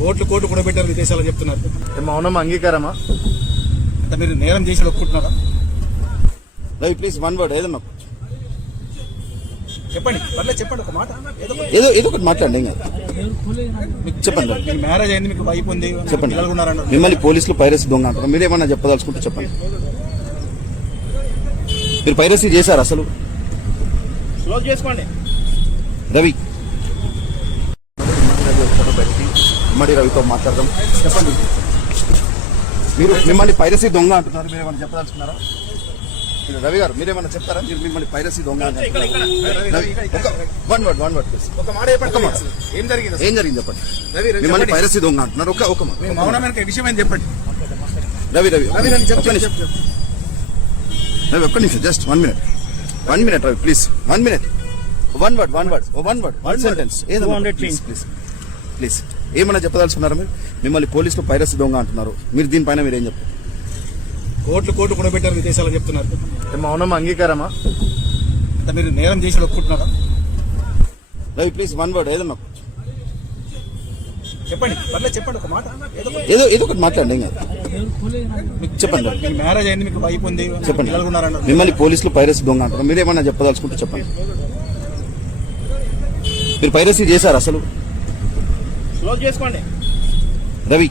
కోట్లు కూడబెట్టారు విదేశాలు చెప్తున్నారు. మౌనం అంగీకారమా? అంటే మీరు నేరం చేసి ఒప్పుకుంటున్నారా? రవి ప్లీజ్ వన్ వర్డ్ ఏదన్నా చెప్పండి, పర్లేదు చెప్పండి, ఒక మాట ఏదో ఒకటి మాట్లాడండి. చెప్పండి. మీ మ్యారేజ్ అయింది, మీకు వైఫ్ ఉంది, చెప్పండి. పిల్లలు ఉన్నారన్నారు. మిమ్మల్ని పోలీసులు పైరసీ దొంగ అంటారు, మీరేమన్నా చెప్పదలుచుకుంటే చెప్పండి. మీరు పైరసీ చేశారు అసలు? క్లోజ్ చేసుకోండి. రవి ఉమ్మడి రవితో మాట్లాడదాం. చెప్పండి, మీరు మిమ్మల్ని పైరసీ దొంగ అంటున్నారు, మీరేమన్నా చెప్పదలుచుకున్నారా? రవి గారు మీరేమన్నా చెప్తారా? మీరు మిమ్మల్ని పైరసీ దొంగ వన్ వర్డ్ ప్లీజ్. ఒక మాట చెప్పండి. ఏం జరిగింది చెప్పండి. మిమ్మల్ని పైరసీ దొంగ అంటున్నారు. ఒక మాట మౌనమైన విషయం ఏం చెప్పండి. రవి ఒక్క నిమిషం, just 1 minute Ravi please. 1 minute, one word sentence please. ఏమన్నా చెప్పదలుచుకున్నారా? మీరు మిమ్మల్ని పోలీసులు పైరసీ దొంగ అంటున్నారు, మీరు దీనిపైన మీరేం చెప్తారు? కోట్లు కూడబెట్టారు విదేశాలు చెప్తున్నారు. మౌనం అంగీకారమా? అంటే మీరు నేరం చేసి ఒప్పుకుంటున్నారా? రవి ప్లీజ్ వన్ వర్డ్ ఏదన్నా చెప్పండి, పర్లేదు చెప్పండి, ఒక మాట ఏదో ఒకటి మాట్లాడండి. చెప్పండి. మీ మ్యారేజ్ అయింది, మీకు వైఫ్ ఉంది, చెప్పండి. పిల్లలు ఉన్నారన్నారు. మిమ్మల్ని పోలీసులు పైరసీ దొంగ అంటారు, మీరేమన్నా చెప్పదలుచుకుంటే చెప్పండి. మీరు పైరసీ చేశారు అసలు? క్లోజ్ చేసుకోండి. రవి